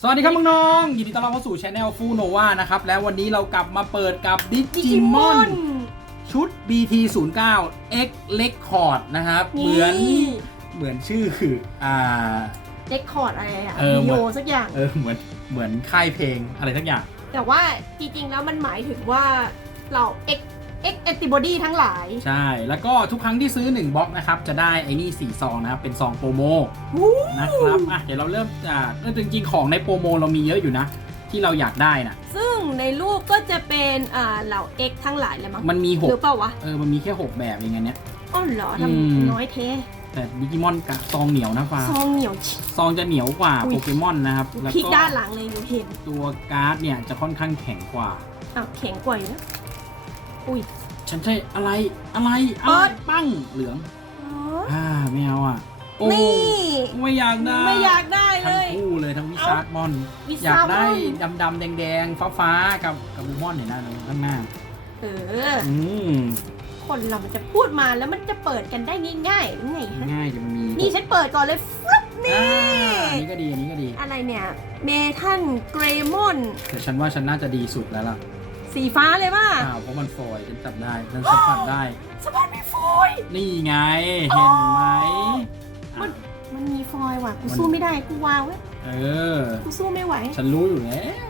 สวัสดีครับน้องๆยินดีต้อนรับเข้าสู่ช anel ฟูโนวานะครับ แล้ววันนี้เรากลับมาเปิดกับดิจิมอนชุด BT 0 9 X Record นะครับ เหมือนเหมือนชื่อคืออ่าเรคคอร์ดอะไรอะเออวิเหมืดีอน โอสักอย่าง เออเหมือนเหมือนค่ายเพลงอะไรทักอย่าง แต่ว่าจริงๆแล้วมันหมายถึงว่าเรา X X antibody ทั้งหลาย ใช่ แล้วก็ทุกครั้งที่ซื้อ 1บล็อกนะครับ จะได้ไอ้นี่4ซองนะครับ เป็นซองโปรโมวู้นะครับอะเดี๋ยวเราเริ่มจากเออจริงๆ ของในโปรโมเรามีเยอะอยู่นะ ที่เราอยากได้นะซึ่งในรูปก็จะเป็นอ่าเหล่า X ทั้งหลายเลยมั้งมันมีหรือ6เปล่าวะเออมันมีแค่6แบบเองไงเนี้ยอ้อเหรออืมทำน้อยเทแต่ดิจิมอนกับซองเหนียวนะฟ้าซองเหนียวชิซองจะเหนียวกว่าอุ๊ยโปเกมอนนะครับแล้วพลิกก็ด้านหลังเลยหนูเห็นตัวการ์ดเนี่ยจะค่อนข้างแข็งกว่าอ้าวแข็งกว่าอยู่นะ อุ้ยฉันใช่อะไรอะไรเปิอะไรดปั้งเหลืองอ๋ออ่าไม่เอาอะโอ้นี่ไม่อยากได้ไม่อยากได้เลทั้งยคู่เลยทั้งวิซาร์ดมอนวิอยากซาร์ได้มอนดำๆแดงๆฟ้าๆกับกับบูมอนเนี่ยนะข้างหน้า เอออืมคนเรามันจะพูดมาแล้วมันจะเปิดกันได้ง่ายๆหรือไงฮะง่ายจะมันมีนี่ฉันเปิดก่อนเลยฟลุ๊ปอ่านี่อันนี้ก็ดีอันนี้ก็ดี อะไรเนี่ยเมทันเกรมอนแต่ฉันว่าฉันน่าจะดีสุดแล้วล่ะ สีฟ้าเลยว่าอ้าวเพราะมันฟอยล์ฉันจับได้ฉันสัมผัสได้สปอนมีฟอยนี่ไง เห็นไหมมันมันมีฟอยล์ว่ะกูมันสู้ไม่ได้กูวางไว้เออ กูสู้ไม่ไหว ฉันรู้อยู่แล้ว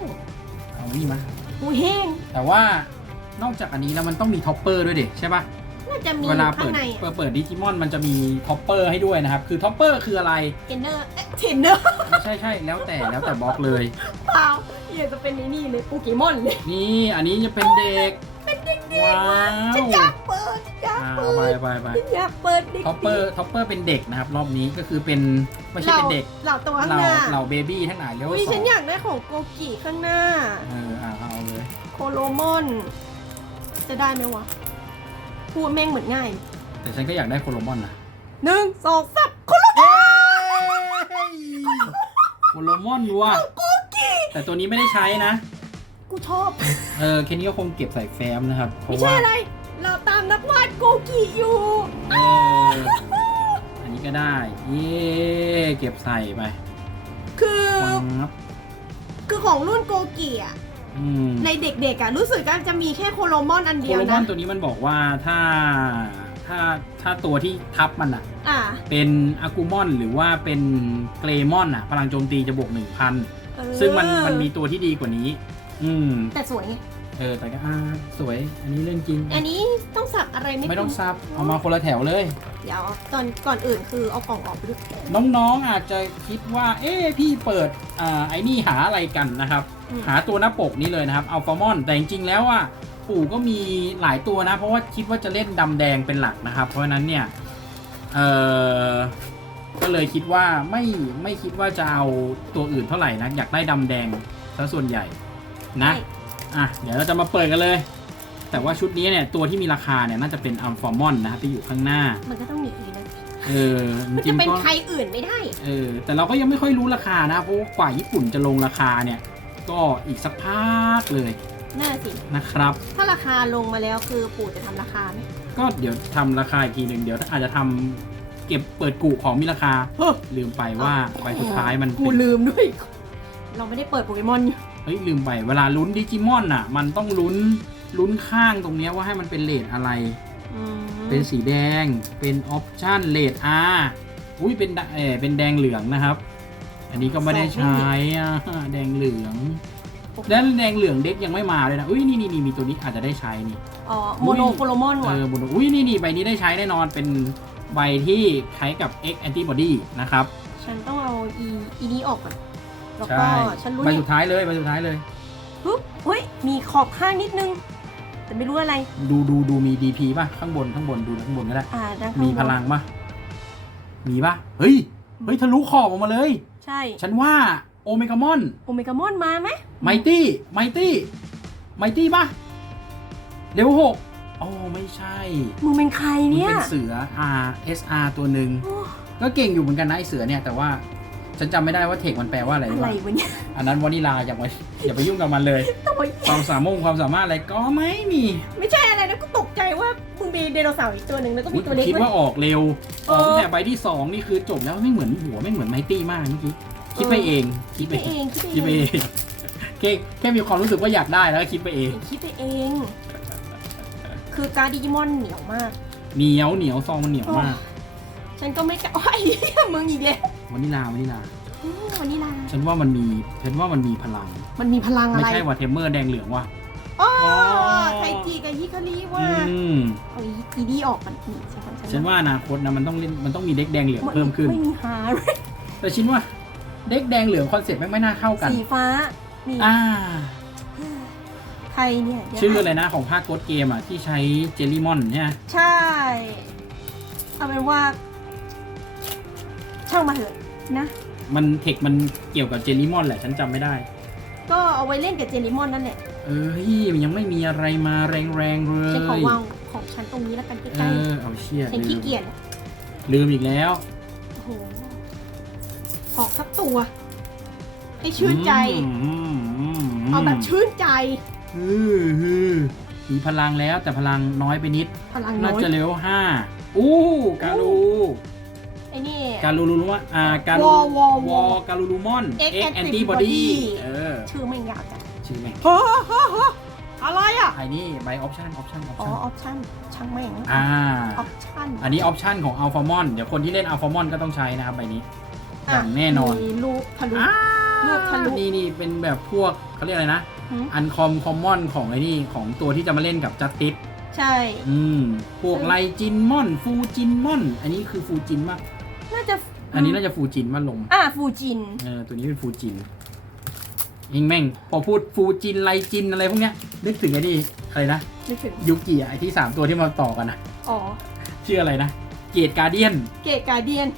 เอานี่มากูแห้งแต่ว่านอกจากอันนี้แล้วมันต้องมีท็อปเปอร์ด้วยเด็ใช่ปะ น่าจะมีเวลาข้าเปิงดในเปิดเปิดดิจิมอนมันจะมีท็อปเปอร์ให้ด้วยนะครับ คือท็อปเปอร์คืออะไร เทนเนอร์เทนเนอร์ไม่ใช่ใช่แล้วแต่แล้วแต่บล็อกเลย เปล่าอยากจะเป็นในนี่เลยโปเกมอนเลยนี่อันนี้จะเป็นเด็ก เป็นเด็กว้าว ฉันอยากเปิดฉันอยากอ่าเปิไปดไปไปฉันอยากเปิดดิท็อปเปอร์ท็อปเปอร์เป็นเด็กนะครับ รอบนี้ก็คือเป็นไม่ใช่เป็นเด็กเหล่าตัวข้างเราหน้าเราเบบี้ทั้งหลายเรียกว่าอุ้ยสอฉันงอยากได้ของโกกิข้างหน้า เอออ่าเอาเลยโคโลมอน จะได้ไหมวะ พูดแม่งเหมือนง่ายแต่ฉันก็อยากได้โคโลมอนนะหนึ่งสองสามโคโลเอ้ยโคโลมอนว่ะโกกิแต่ตัวนี้ไม่ได้ใช้นะ กูชอบ เออแค่นี้ก็คงเก็บใส่แฟ้มนะครับ เพไม่ราะใช่ว่าอะไร เราตามนักวาดโกกิอยู่ เออ อันนี้ก็ได้ เย่เก็บใส่ไปคือครับ คือของรุ่นโกกิอะ อืมในเด็กๆอะรู้สึกว่าจะมีแค่โคโลมอนอันโคเดียวโลมอนะนตัวนี้มันบอกว่าถ้าถ้าถ้าตัวที่ทับมันอะอ่าเป็นอากูมอนหรือว่าเป็นเกรมอนอะพลังโจมตีจะบวกเออ1,000ซึ่งมันมันมีตัวที่ดีกว่านี้ อืม แต่สวยไงเออ แต่ก็อ่าสวย อันนี้เรื่องจริง อันนี้ต้องสับอะไรไหมไม่ต้องซับ เอามาคนละแถวเลย เดี๋ยวตอนก่อนอื่นคือเอากล่องออกไปด้วยน้องๆอาจจะคิดว่า เอ๊ะพี่เปิดอ่าไอ้นี่หาอะไรกันนะครับอืมหาตัวหน้าปกนี้เลยนะครับอัลฟามอนแต่จริงๆแล้วอะปู่ก็มีหลายตัวนะ เพราะว่าคิดว่าจะเล่นดำแดงเป็นหลักนะครับ เพราะฉะนั้นเนี่ยเออก็เลยคิดว่าไม่ไม่คิดว่าจะเอาตัวอื่นเท่าไหร่นะอยากได้ดำแดงซะส่วนใหญ่นะใช่อะเดี๋ยวเราจะมาเปิดกันเลย แต่ว่าชุดนี้เนี่ยตัวที่มีราคาเนี่ยน่าจะเป็นอัลฟามอนนะครับที่อยู่ข้างหน้า มันก็ต้องมีอีกนะเออจมันริจะงเป็นๆก็ใครอื่นไม่ได้ เออแต่เราก็ยังไม่ค่อยรู้ราคานะเพราะว่ากว่าญี่ปุ่นจะลงราคาเนี่ย ก็อีกสักพักเลยน่าสิ นะครับ ถ้าราคาลงมาแล้วคือปู่จะทำราคาไหมก็เดี๋ยวทำราคาอีกทีหนึ่งเดี๋ยวอาจจะทำเก็บเปิดกูของมีราคาเฮ้อลืมไปว่าใบสุดท้ายมันกูเป็นลืมด้วย เราไม่ได้เปิดโปเกมอนอยู่เฮ้ยลืมไปเวลาลุ้นดิจิมอนอะ มันต้องลุ้น ลุ้นข้างตรงเนี้ยว่าให้มันเป็นเลทอะไร อืมเป็นสีแดง เป็นออปชั่นเลท R อุ้ยเป็นดเออเป็นแดงเหลืองนะครับ อันนี้ก็ไม่ได้ใช้อะแดงเหลือง แล้วแดงเหลืองเด็กยังไม่มาเลยนะอุ้ยนี่นี่นี่มีตัวนี้อาจจะได้ใช้นี่ อ๋อโมโนโคโลมอนเอว่ะอบุญอุ้ยนี่นี่ใบนี้ได้ใช้แน่นอนเป็นใบที่ใช้กับ X antibody นะครับ ฉันต้องเอาอีอีนี้ออกก่อนแล้วก็ใช่ฉันรู้ใบเนี่ยสุดท้ายเลยใบสุดท้ายเลยปึ๊บเฮ้ยมีขอบข้างนิดนึง แต่ไม่รู้อะไร ดูดูดูมี DP ป่ะ ข้างบนข้างบนดูข้างบนก็ได้ อ่าด้านข้างมีบนพลังป่ะ มีป่ะ เฮ้ย เฮ้ยทะลุขอบออกมาเลย ใช่ฉันว่าโอเมกามอน โอเมกามอนมาไหมไมตี้ ไมตี้ ไมตี้ป่ะเลเวลหกโอ้ไม่ใช่มึงเป็นใครมันเนี่ยเป็นเสือ R SR ตัวหนึ่ง โอ้ก็เก่งอยู่เหมือนกันนะไอเสือเนี่ยแต่ว่า ฉันจำไม่ได้ว่าเทคมันแปลว่าอะไรอะดีกไรว่าวะเนี่ยอันนั้นวานิลาอย่าไปอย่าไปยุ่งกับมันเลยทำไมความสามารถความสามารถอะไรก็ไม่มีไม่ใช่อะไรนะกูตกใจว่ามึงมีไดโนเสาร์อีกตัวหนึ่งแล้วก็มีอุ๊ยตัวเล็กคิดด้วยว่าออกเร็วเออออกตั้งแต่ใบที่สองนี่คือจบแล้วไม่เหมือนหัวไม่เหมือนไมตี้มากเมื่อกี้คิดไปเองคิดไปเองคิดไปเองแค่แค่มีความรู้สึกว่าอยากได้แล้วก็คิดไปเอง คิดไปเอง คือการดดิจิมอนเหนียวมาก เหนียวเหนียวซองมันเหนียวมาก ฉันก็ไม่กล้าโอ้ยมึงอีกแล้ว วันนี้ลาวันนี้ลา อืมวันนี้ลา ฉันว่ามันมีฉันว่ามันมีพลัง มันมีพลังอะไม่ไรใช่ว่าเทมเมอร์แดงเหลืองว่ะอ๋ออ๋อ ไทจีกับฮิคาริว่าอืมเอาอีดีออกมันนี่ใช่ไหมฉันว่าอนาคตนะมันต้องเล่นมันต้องมีเด็กแดงเหลืองเพิ่มขึ้น ไม่มีหาเลยแต่ฉันว่าเด็กแดงเหลืองคอนเซ็ปต์แม่งไม่น่าเข้ากัน สีฟ้านี่อ่า ใครเนี่ยเดี๋ยวชื่ออะไรนะของภาคโกดเกมอะที่ใช้เจลลี่มอนเนี่ยใช่ เอาเป็นว่า ช่างมาเถอะนะ มันเทคมันเกี่ยวกับเจลลี่มอนแหละฉันจำไม่ได้ ก็เอาไว้เล่นกับเจลิมอนนั่นแหละเอ้ยมันยังไม่มีอะไรมาแรงๆเลฉันขอยเวางของฉันตรงนี้แล้วกันใกอล้อเอาเชี่ยๆฉันลืขี้มเกียจลืมอีกแล้ว โอ้โหออกสักตัว ให้ชื่นใจ อืมอืมมเอาแบบชื่นใจ ฮือฮือมีพลังแล้วแต่พลังน้อยไปนิด พลังน้น่าอย จะเลเวลห้าอู้การูไอ้นี่ การูรู้ว่าอ่าการูวอวอวอการูรูมอน X X Antibody Antibody เออชื่อไม่ยาวจังชื่อแม่งเฮ้อเฮ้อเฮ้ออะไรอะ ไอ้นี่ใบออปชั่นออปชั่นออปอ๋อชั่นออปชั่นช่างแม่งอ่า ออปชั่นอันนี้ออปชั่นของ Alpha Mon เดี๋ยวคนที่เล่น Alpha Mon ก็ต้องใช้นะครับใบนี้ อย่างแน่นอน มีลูกทะลุอ่าลูกทะลุนี่นี่เป็นแบบพวกเขาเรียกอะไรนะ หืม อันคอมคอมมอนของไอ้นี่ของตัวที่จะมาเล่นกับจัตติสใช่ อืม พวกไลจินมอน ฟูจินมอน อันนี้คือฟูจินมาก น่าจะอันนี้น่าจะฟูจินมาลง อ่าฟูจิน เออตัวนี้เป็นฟูจินยิงแม่ง พอพูดฟูจินไลจินอะไรพวกเนี้ยนึกถึงไอ้นี่อะไรนะนึกถึง ยูกิอะไอที่สามตัวที่มาต่อกันนะอ๋อ ชื่ออะไรนะ เกตการเดียนเกตการเดียน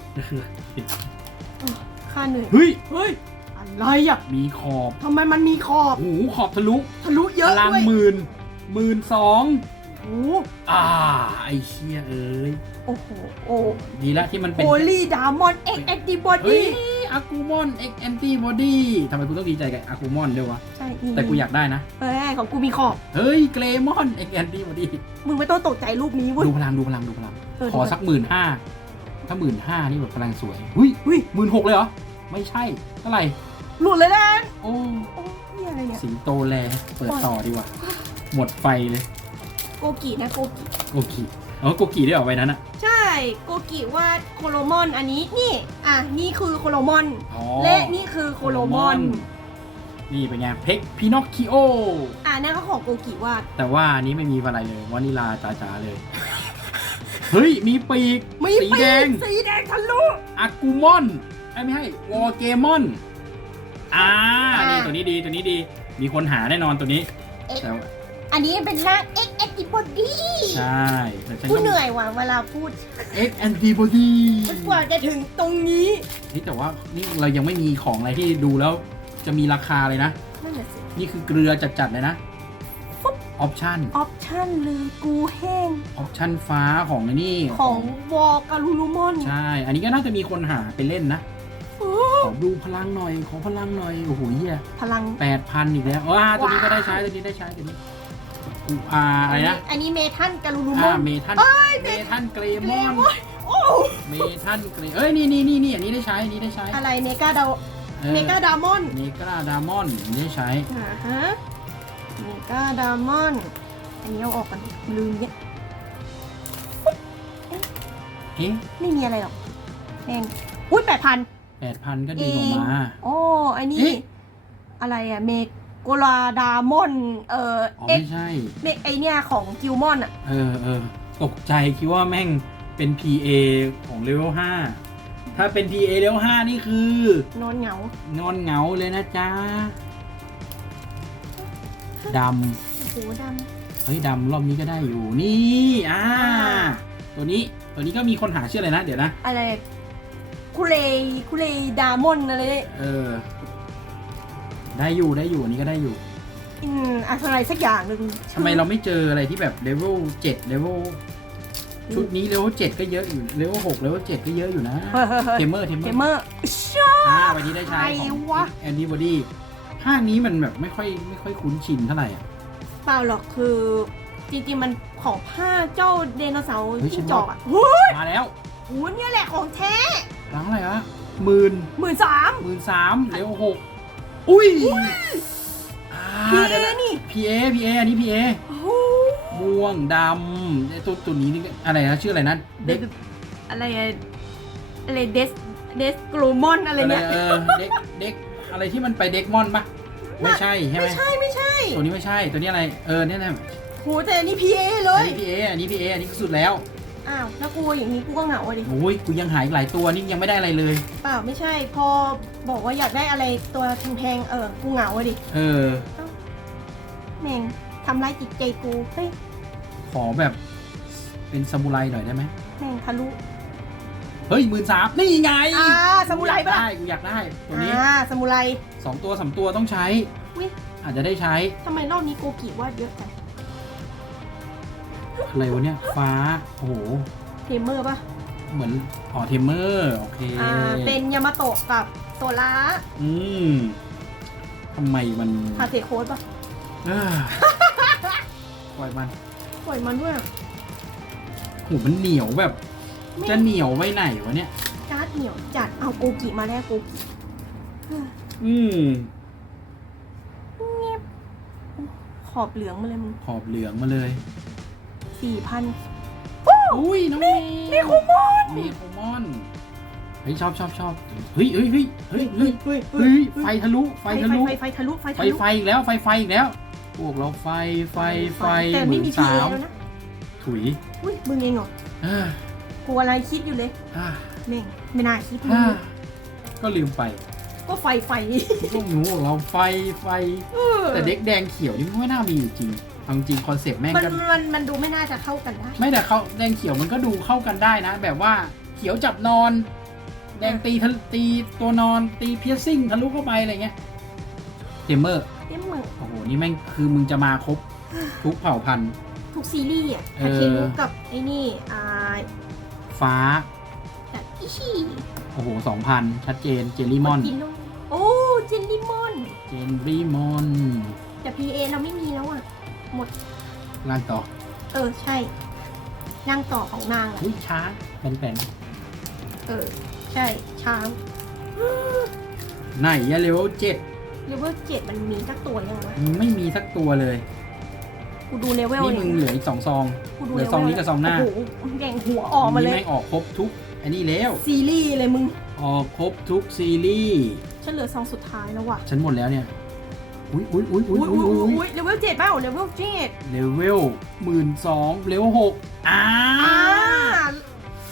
ค่าเหนื่อย เฮ้ยเฮ้ย อะไรอะมีขอบทำไมมันมีขอบหูขอบทะลุทะลุเยพอะลังด้วยหมื่นหมื่นสอง โอ้อ่า ไอเชี่ยเอ้ย โอ้โหโอ้ดีละที่มันเป็นโอลีดามอนเอ็กแอนติบอเฮ้ยดีอากูมอนเอ็กแอนตี้บอดี้ทำไมกูต้องดีใจกับอากูมอนด้วยวะ ใช่แต่กูอยากได้นะ เอ้ยของกูมีขอบ เฮ้ย เกรมอนเอ็กแอนตี้บอดี้มึงไม่ต้องตกใจรูปนี้เว้ย ดูพลังดูพลังดูพลัง เออขอสักหมื่นห้าถ้าหมื่นห้านี่แบบพลังสวย หุ้ยเฮ้ยหมื่นหกเลยเหรอ ไม่ใช่เท่าไหร่ หลุดเลยนะโอ้ โอ้นี่อะไรเนี่ย สิงโตแล เปิดต่อดีกว่า หมดไฟเลย โกกินะโกกิโกกิเออโกกิได้ออกไปนั้นอะใช่โกกิวาดโคโลมอนอันนี้นี่อะนี่คือโคโลมอน อ๋อและนี่คือโคโลมอน นี่เป็นไงเพ็กพินอคคิโอ อะนั่นก็ของโกกิวาดแต่ว่าอันนี้ไม่มีอะไรเลยวานิลาจ๋าๆเลย เฮ้ย มีปีกมีสีปีกแดงสีแดงทะลุ อากูมอนไอ้ยไม่ให้วอเกมอน อ่า อ่านี่ นี่ตัวนี้ดีตัวนี้ดี มีคนหาแน่นอนตัวนี้ เอ๊ะแต่ว่า อันนี้เป็นร่าง X Antibody ใช่แต่ฉันกูก็เหนื่อยว่ะเวลาพูดเอ็กแอนติบอดีมันกว่าจะถึงตรงนี้นี่แต่ว่านี่เรายังไม่มีของอะไรที่ดูแล้วจะมีราคาเลยนะ นั่นแหละสิ นี่คือเกลือจัดๆเลยนะฟุ๊บ ออปชั่นออปชั่นเลยกูแห้งออปชั่นฟ้าของไอ้นี่ของวอลการูลูมอนใช่ อันนี้ก็น่าจะมีคนหาไปเล่นนะ โอ้ขอดูพลังหน่อย ขอพลังหน่อย โอ้โหเหี้ยพลัง แปดพันอีกแล้วว้าตัวนี้ก็ได้ใช้ ตัวนี้ได้ใช้ตัวนี้ อูอ่าอะไรนะอันนี้เมทันการูลูมอ่าอนเมทันเมทันเกรมอนโอ้เมทันเกรเอ้ยนี่นี่นี่นี่อันนี้ได้ใช้อันนี้ได้ใช้อะไรเมกาดาออเมกาดามอนเมกาดามอนอันนี้ได้ใช้ อ่าฮะเมกาดามอน อันนี้เอาออกกันลืมเนี่ยเอ๊ะไม่มีอะไรหรอกแม่งอุ้ยแปดพัน แปดพันก็ดีลงมา โอ้ อันนี้ เอ๊ะ อะไรอะเมโกลาดามอน เอ่ออ๋อเอ็กไม่ใช่เมไอเนี่ยของกิลมอนอะเออเออตกใจคิดว่าแม่งเป็น PA ของเลเวล5ถ้าเป็น PA เลเวล5นี่คือ นอนเหงา นอนเหงาเลยนะจ๊ะดโอ้โหดำ เฮ้ยดำรอบนี้ก็ได้อยู่ นี่ อ่า ตัวนี้ ตัวนี้ก็มีคนหาชื่ออะไรนะ เดี๋ยวนะำอะไรคุเลคุเลดามอนอะไรเนี่ยเออ ได้อยู่ได้อยู่อันนี้ก็ได้อยู่อืมอะไรสักอย่างหนึ่งทำไมเราไม่เจออะไรที่แบบเลเวล7เลเวลชุดนี้เลเวล7ก็เยอะอยู่เลเวล6เลเวล7ก็เยอะอยู่นะเฮ้ยเฮ้ยเฮ้ยเทมเมอร์เทมเมเกอมร์เมอร์ชาอ่าวันนี้ได้ใช้ขใคองรวะแอน i ี o บอดี้ภาคนี้มันแบบไม่ค่อยไม่ค่อยคุ้นชินเท่าไหร่อะเปล่าหรอกคือจริงๆมันของผ้าเจ้าไดโนเสาร์เฮ้ยจิ้งฉันจว่าอกอะโอ้ยมาแล้วโหเนี่ยแหละของแท้หลังอะไรวะหมื่นหมื่นสามหมื่นสามเร็วหก อุ้ยอ่าพีเดี๋ยวเอนะนี่พีเอพีเออันนี้พีเอโอ้โหม่วงดำไอ้ตัวตัวนี้นี่อะไรนะชื่ออะไรนะเด็กอะไรอะอะไรเดสเดสกลูมอนอะไรเนี่ยเออเด็กเด็กอะไรที่มันไปเด็กมอนปะไม่ใช่ใช่ไหมไม่ใช่ไม่ใช่ตัวนี้ไม่ใช่ตัวนี้อะไรเออเนี่ยนะโหแต่อันนี้พีเอเลอันย นี้พีเออันนี้พีเออันนี้คือสุดแล้ว อ้าวแล้วกูอย่างนี้กูก็เหงาอะดิ โอ้ยกูยังหายอีกหลายตัวนี่ยังไม่ได้อะไรเลย เปล่าไม่ใช่ พอบอกว่าอยากได้อะไรตัวแพงๆเออ กูเหงาอะดิเออ แม่งทำร้ายจิตใจกู เฮ้ย ขอแบบ เป็นซามูไรหน่อยได้ไหมแม่งทะลุ เฮ้ยหมื่นสามนี่ไงอ่าซามูไรปะล่ะได้กูอยากได้ตัวนี้อ่าซามูไร สองตัวสามตัวต้องใช้ อุ๊ย อาจจะได้ใช้ ทำไมรอบนี้โกกิวาดเยอะจัง อะไรวะเนี่ย ฟ้า โอ้โห เทมเมอร์ปะเหมือนอ๋อเทมเมอร์ โอเคอ่า เป็นยามาโตะกับโซล่าอืมทำไมมันคาเซโคสปะเอ้อปล่อยมันปล่อยมันด้วยโหมันเหนียวแบบ ไม่จะเหนียวไว้ไหนวะเนี่ย การ์ดเหนียวจัดเอาโกกิมาแล้วโกกิอืมเงียบขอบเหลืองมาเลยมึงขอบเหลืองมาเลย สี่พันอุ้ยน้องเมย์นี่คูมอนเมย์โคมอนเฮ้ยชอบชอบชอบเฮ้ยเฮ้ยเฮ้ยเฮ้ยเฮ้ยเฮ้ยเฮ้ยไฟทะลุไฟไฟทะลุไฟไฟทะลุไฟไฟทะลุไฟอีกแล้วไฟไฟอีกแล้วพวกเราไฟไฟไฟแต่ไม่มีหพีนเอสามแล้วนะถุยอุ้ยมึงเองเหรอเอ้อกูอะไรคิดอยู่เลยอ่าแม่งไม่น่าคิดมึอ่างก็ลืมไป ก็ไฟไฟพวกหนูของเราไฟไฟแต่เด็กแดงเขียวนี่ไม่น่ามีอยู่จริง เอาจริงคอนเซ็ปต์แม่งมันก็มันมันดูไม่น่าจะเข้ากันได้ไม่แต่เขาแดงเขียวมันก็ดูเข้ากันได้นะ แบบว่าเขียวจับนอน แดงตีทะตีตัวนอนตีเพียซิ่งทะลุเข้าไปอะไรเงี้ยเทมเมอร์เต็มมือโอ้โหนี่แม่งคือมึงจะมาครบทุกเผ่าพันธุ์ ทุกซีรีส์อะเออ ทาเครุกับไอ้นี่อ่าฟ้า แบบอิชิโอ้โหสองพันชัดเจนเจลลี่มอนกินด้วยโอ้เจนนิมอน เจนรี่มอน แต่พีเอเราไม่มีแล้วอะ หมดล่างต่อเออใช่นางต่อของนางอะอุ้ยช้าแปนเออ ใช่ช้างๆไหนอะเลเวลเจ็ดเลเวลเจ็ดมันมีสักตัวยังวะไม่มีสักตัวเลย กูดูเลเวลนี่เลมึยงเหลืออีกสองซอง กูดูเหลือซองนี้กับซองหน้า โอ้โหแก่งหัวออกมาเลนี่ยแม่งออกครบทุก อันนี้แล้ว ซีรีส์เลยมึง ออกครบทุกซีรีส์ ฉันเหลือซองสุดท้ายแล้วว่ะ ฉันหมดแล้วเนี่ย อุ้ยอุ้ยอุ้ยอุ้อุ้ยยอุ้อุ้ยยอุ้อุ้ยยเลเวลเจ็ดเปล่าเลเวลเจ็ดเลเวลหมื่นสองเลเวลหกอ่าอ่า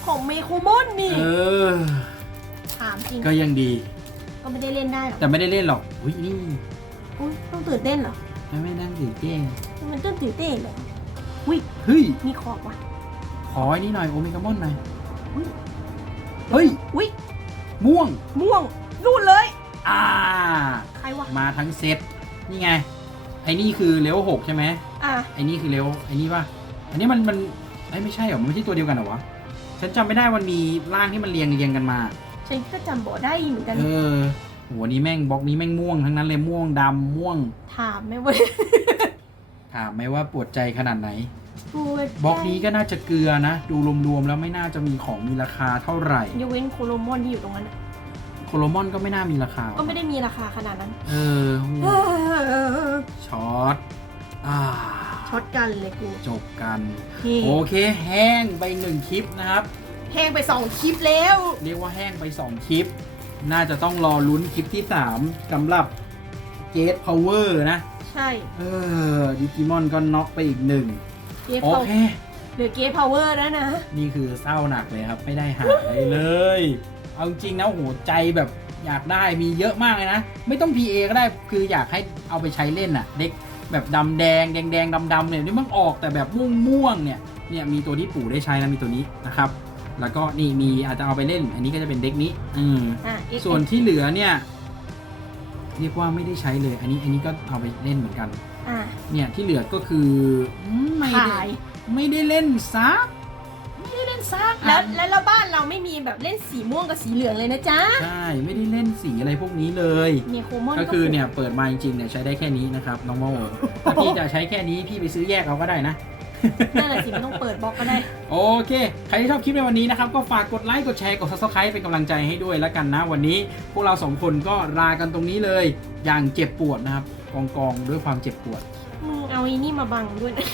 ของเมโคมอนนี่เออ ถามจริงก็ยังดี ก็ไม่ได้เล่นได้หรอกแต่ไม่ได้เล่นหรอกอุ้ยนี่อุ้ยต้องตื่นเต้นเหรอไม่นั่งตื่นเต้นมันต้องตื่นเต้นเหรออุ้ยเฮ้ย มีขอบว่ะขอไอ้นี่หน่อยโอเมก้ามอนหน่อยอุ้ยเฮ้ย อุ้ยม่วง ม่วงนู่นเลย อ่า ใครวะมาทั้งเซต นี่ไง ไอ้นี่คือเลเวลหกใช่ไหมอะไอ้นี่คือเลเวลไอ้นี่ป่ะ อันนี้มันมันไอ้ยไม่ใช่เหรอ มันไม่ใช่ตัวเดียวกันเหรอวะ ฉันจำไม่ได้มันมีร่างที่มันเรียงเรียงกันมา ฉันก็จำบอกได้เหมือนกันเออโหอันนี้แม่งบล็อกนี้แม่งม่วงทั้งนั้นเลยม่วงดำม่วง ถามไหมเว้ยถามไหมว่าปวดใจขนาดไหนกูบล็อกนี้ก็น่าจะเกลือนะ ดูรวมๆแล้วไม่น่าจะมีของมีราคาเท่าไหร่ ยกเว้นโคโลมอนที่อยู่ตรงนั้นอะ โคโลมอนก็ไม่น่ามีราคาก็ไม่ได้มีราคาขนาดนั้น เออช็อตอ่าช็อตกันเลยกูจบกันเฮ้โอเคแห้งไปหนึ่งคลิปนะครับ แห้งไปสองคลิปแล้ว เรียกว่าแห้งไป2คลิป น่าจะต้องรอลุ้นคลิปที่3สำหรับเกตพาวเวอร์นะ ใช่ เออดิจิมอนก็น็อกไปอีกหนึ่งเกฟโอพาวเคเหลือเกฟพาวเวอร์แล้วนะ นี่คือเศร้าหนักเลยครับ ไม่ได้หาอะไรเลย เอาจริงนะโอ้โหใจแบบอยากได้มีเยอะมากเลยนะ ไม่ต้อง PA ก็ได้คืออยากให้เอาไปใช้เล่นอะเด็กแบบดำแดงแดงแดงดำดำเนี่ยนี่มันออกแต่แบบม่วงม่วงๆเนี่ยเนี่ยมีตัวที่ปู่ได้ใช้นะมีตัวนี้นะครับ แล้วก็นี่มีอาจจะเอาไปเล่น อันนี้ก็จะเป็นเด็กนี้อืมอะ X ส่วนที่เหลือเนี่ย เรียกว่าไม่ได้ใช้เลย อันนี้อันนี้ก็เอาไปเล่นเหมือนกัน อะเนี่ยที่เหลือก็คือไม่ขาได้ยไม่ได้เล่นซัก ไม่ได้เล่นซักแล้วแล้วแล้วบ้านเราไม่มีแบบเล่นสีม่วงกับสีเหลืองเลยนะจ๊ะใช่ไม่ได้เล่นสีอะไรพวกนี้เลยเมโคมอนก็คือเนี่ยเปิดมาจริงๆเนี่ยใช้ได้แค่นี้นะครับน้องโมถ้าพี่จะใช้แค่นี้พี่ไปซื้อแยกเอาก็ได้นะ นั่นแหละสิไม่ต้องเปิดบล็อกก็ได้ โอเค ใครที่ชอบคลิปในวันนี้นะครับ ก็ฝากกดไลค์ กดแชร์ กด subscribe เป็นกำลังใจให้ด้วยแล้วกันนะ วันนี้พวกเราสองคนก็ลากันตรงนี้เลย อย่างเจ็บปวดนะครับ กองกองๆด้วยความเจ็บปวด มึงเอาอีนี่มาบังด้วยนะ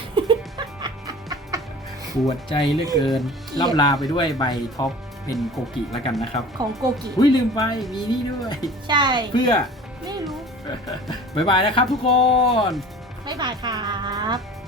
ปวดใจเหลือเกินเกลียดล่ำลาไปด้วยใบท็อปเป็นโกกิแล้วกันนะครับของโกกิ อุ้ยลืมไปมีนี่ด้วย ใช่ เพื่อ ไม่รู้ บ๊ายบายนะครับทุกคน บ๊ายบายครับ